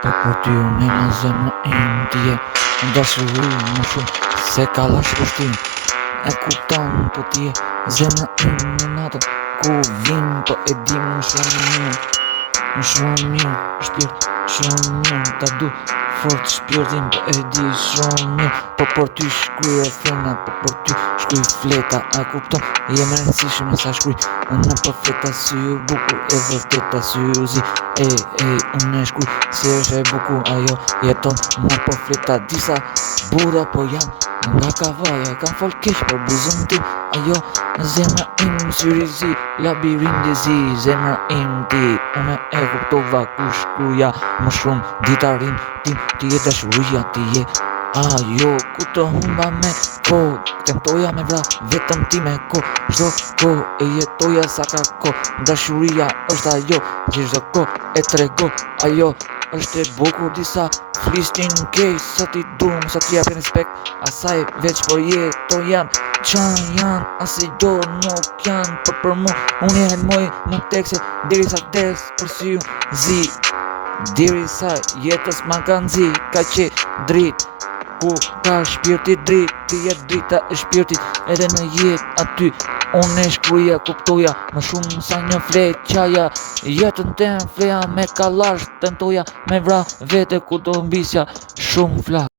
Po për ty unë në zemën im t'je në dashuri më shumë se kallash pushtim. E kupton po t'je zemën im në natën ku vin, po e di më shumë mirë, shpirt shumë mirë ta du fort shpirtin, po e di shumë mirë. Po për ty shkruaj thena, po për ty shkruaj fleta, a kupton? Jem e rëndësishme sa shkruaj në po fleta, sy u bukur e vërteta, sy u zi unë e shkruaj si është e bukur ajo jeton në po fleta. Disa burra po janë nga kavaja, kanë fol keq për buzën tim, ajo zemra im syri zi, labirindi zi, zemra im ti, unë e kuptova ku shkruja më shumë ditarin tim, ti je dashuria, ti je ajo ku të humba me ko, tentoja me vra vetëm ti me ko, çdo ko e jetoja sa ka ko, dashuria është ajo që çdo ko e trego, ajo është e bukur. Disa flistin keq sa ti dum, sa ti japin respekt asaj veç po jetoj jam qa janë, asi do nuk janë për mu, unë e moj në tekse deri sa des për si unë zi, deri sa jetës ma kanë zi, ka që drit ku ka shpirti drit, ti jet drita e shpirtit edhe në jet aty, unë e shkruja kuptoja më shumë sa një flet qaja, jetën tem fleja me kallash, tentoja me vra vete ku do mbisja shumë flak.